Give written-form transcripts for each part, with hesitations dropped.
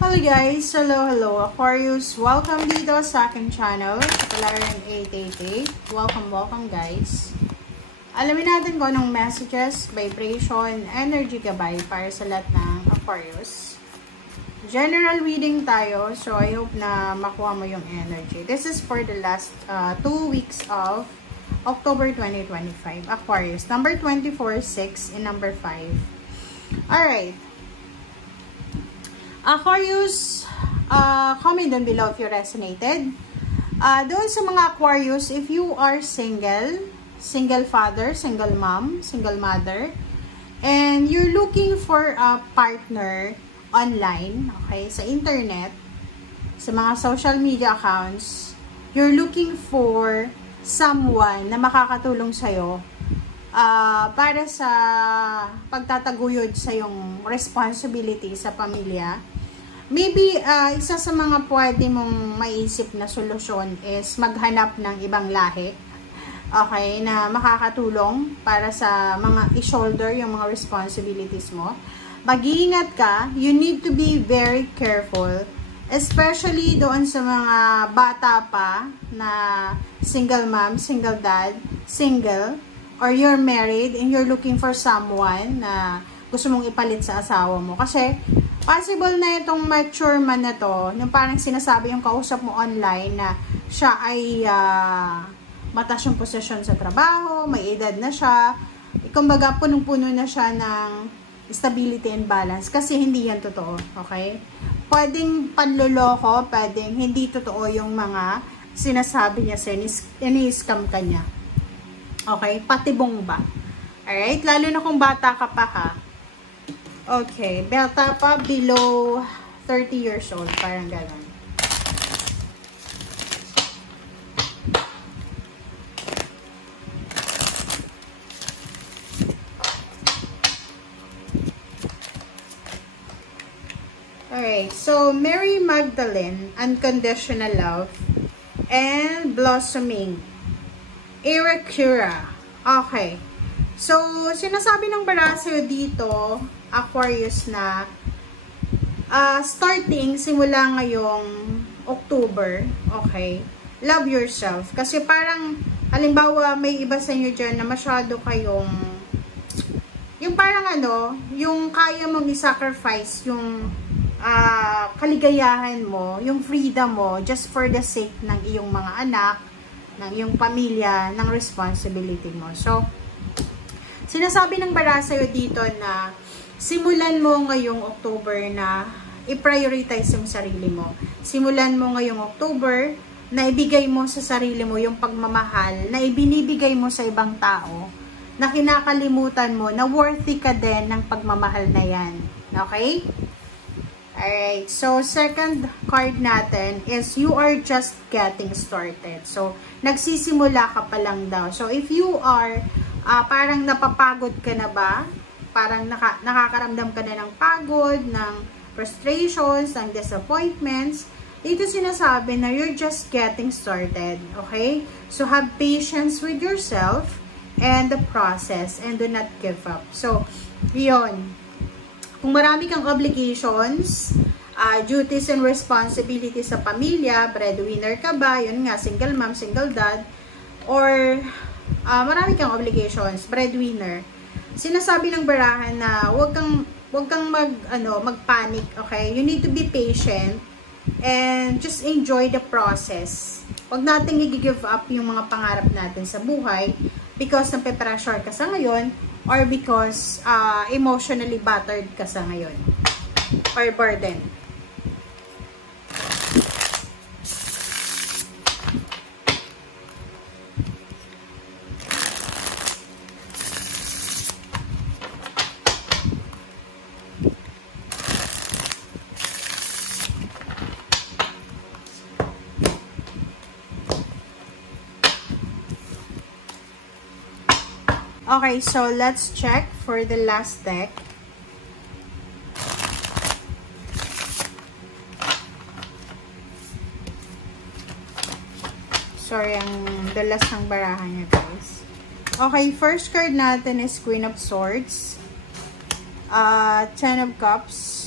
Hello guys! Hello Aquarius! Welcome dito sa aking channel, sa Palaran 888. Welcome guys! Alamin natin kung anong messages, vibration, energy gabay para sa lahat ng Aquarius. General reading tayo, so I hope na makuha mo yung energy. This is for the last 2 weeks of October 2025. Aquarius, number 24, 6, and number 5. Alright. Aquarius, comment down below if you resonated. Doon sa mga Aquarius, if you are single father, single mom, single mother, and you're looking for a partner online, okay, sa internet, sa mga social media accounts, you're looking for someone na makakatulong sa'yo para sa pagtataguyod sa yung responsibility sa pamilya. Maybe, isa sa mga pwede mong maisip na solusyon is maghanap ng ibang lahi, okay, na makakatulong para sa mga i-shoulder yung mga responsibilities mo. Mag-iingat ka, you need to be very careful, especially doon sa mga bata pa na single mom, single dad, single, or you're married and you're looking for someone na gusto mong ipalit sa asawa mo. Kasi, possible na itong mature man na to, yung parang sinasabi yung kausap mo online na siya ay mataas yung posisyon sa trabaho, may edad na siya, kumbaga punong-puno na siya ng stability and balance. Kasi hindi yan totoo, okay? Pwedeng panloloko, pwedeng hindi totoo yung mga sinasabi niya sa ini-scam ka niya. Okay? Patibong ba? Alright? Lalo na kung bata ka pa ha. Okay. Bata pa below 30 years old. Parang gano'n. Alright. So, Mary Magdalene, Unconditional Love, and Blossoming. Irakura. Okay. So, sinasabi ng baraso dito, Aquarius, na starting, simula ngayong October, okay, love yourself. Kasi parang, halimbawa, may iba sa inyo dyan na masyado kayong, yung parang yung kaya mong i-sacrifice yung kaligayahan mo, yung freedom mo, just for the sake ng iyong mga anak, ng iyong pamilya, ng responsibility mo. So, sinasabi ng barasayo dito na simulan mo ngayong October na i-prioritize yung sarili mo. Simulan mo ngayong October na ibigay mo sa sarili mo yung pagmamahal na ibinibigay mo sa ibang tao, na kinakalimutan mo na worthy ka din ng pagmamahal na yan. Okay? Alright, so second card natin is you are just getting started. So, nagsisimula ka pa lang daw. So, if you are parang napapagod ka na ba? Parang nakakaramdam ka na ng pagod, ng frustrations, ng disappointments. Dito sinasabi na you're just getting started. Okay? So, have patience with yourself and the process and do not give up. So, yun. Kung marami kang obligations, duties and responsibilities sa pamilya, breadwinner ka ba, yun nga, single mom, single dad, or marami kang obligations, breadwinner, sinasabi ng barahan na wag kang magpanic, okay? You need to be patient and just enjoy the process. Wag nating i-give up yung mga pangarap natin sa buhay because nape-pressure ka sa ngayon, or because emotionally battered ka sa ngayon, or burden. Okay, so let's check for the last deck. Sorry, ang dalas ng barahan niya, guys. Okay, first card natin is Queen of Swords, Ten of Cups,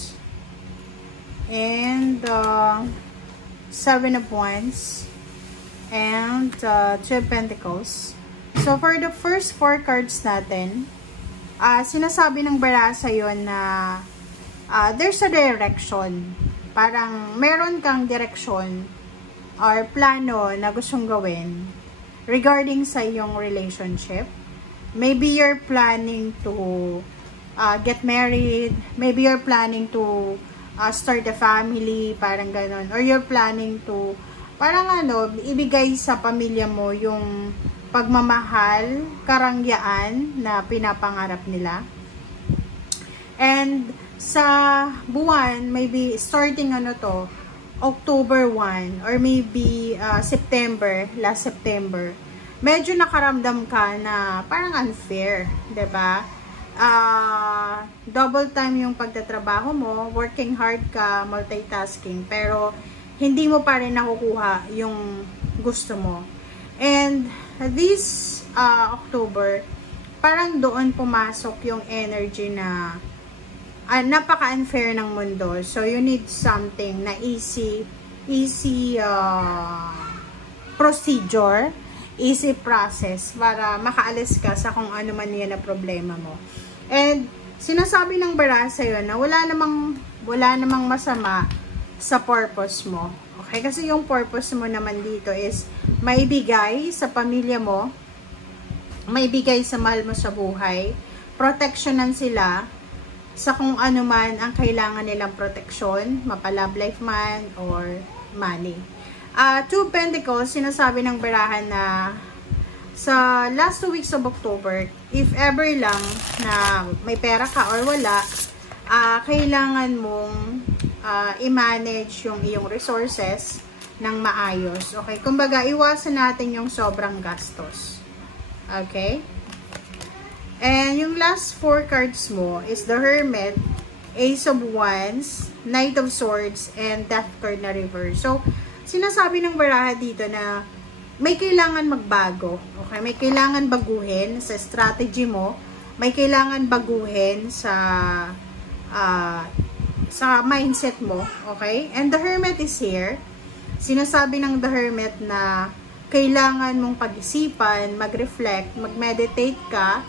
and Seven of Wands, and Two of Pentacles. So, for the first 4 cards natin, sinasabi ng baraha sa'yo na there's a direction. Parang meron kang direksyon or plano na gustong gawin regarding sa iyong relationship. Maybe you're planning to get married. Maybe you're planning to start a family, parang ganon. Or you're planning to, parang ibigay sa pamilya mo yung pagmamahal, karangyaan na pinapangarap nila. And sa buwan, maybe starting October 1 or maybe September, last September, medyo nakaramdam ka na parang unfair, 'di ba? Double time yung pagtatrabaho mo, working hard ka, multitasking, pero hindi mo pa rin nakukuha yung gusto mo. And this October, parang doon pumasok yung energy na napaka-unfair ng mundo. So, you need something na easy procedure, easy process para makaalis ka sa kung ano man yan na problema mo. And, sinasabi ng baraha sa'yo na wala namang masama sa purpose mo. Okay? Kasi yung purpose mo naman dito is maibigay sa pamilya mo, maibigay sa mahal mo sa buhay, protectionan sila sa kung ano man ang kailangan nilang proteksyon, mapa-love life man or money. Two Pentacles, sinasabi ng baraha na sa last 2 weeks of October, if ever lang na may pera ka or wala, kailangan mong i-manage yung iyong resources ng maayos. Okay? Kumbaga, iwasan natin yung sobrang gastos. Okay? And yung last 4 cards mo is the Hermit, Ace of Wands, Knight of Swords, and Death card na reverse. So, sinasabi ng baraha dito na may kailangan magbago. Okay? May kailangan baguhin sa strategy mo. May kailangan baguhin sa mindset mo. Okay? And the Hermit is here. Sinasabi ng the Hermit na kailangan mong pag-isipan, mag-reflect, mag-meditate ka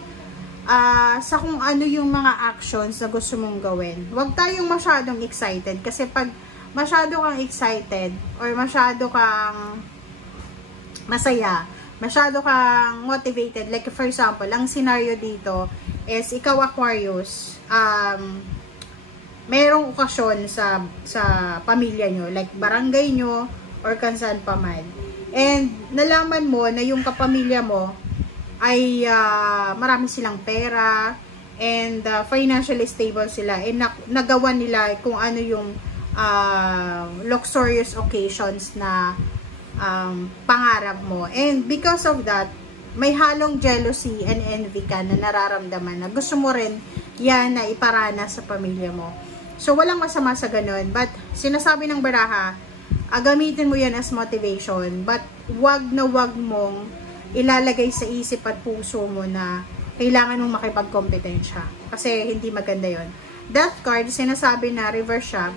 sa kung ano yung mga actions na gusto mong gawin. Huwag tayong masyadong excited kasi pag masyado kang excited or masyado kang masaya, masyado kang motivated, like for example, ang scenario dito is ikaw Aquarius, mayroong okasyon sa pamilya nyo, like barangay nyo or kansan pa man, and nalaman mo na yung kapamilya mo ay marami silang pera and financially stable sila, and nagawa nila kung ano yung luxurious occasions na pangarap mo, and because of that may halong jealousy and envy ka na nararamdaman na gusto mo rin yan na iparana sa pamilya mo. So walang masama sa ganun, but sinasabi ng baraha, gamitin mo yan as motivation, but wag mong ilalagay sa isip at puso mo na kailangan mong makipagkompetensya, kasi hindi maganda yon. Death card, sinasabi na reverse siya.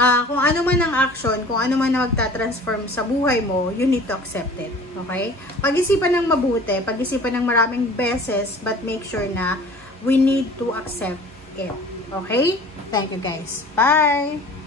Kung ano man ang action, kung ano man na magta-transform sa buhay mo, you need to accept it. Okay? Pag-isipan ng mabuti, pag-isipan ng maraming beses, but make sure na we need to accept it. Okay? Thank you guys. Bye!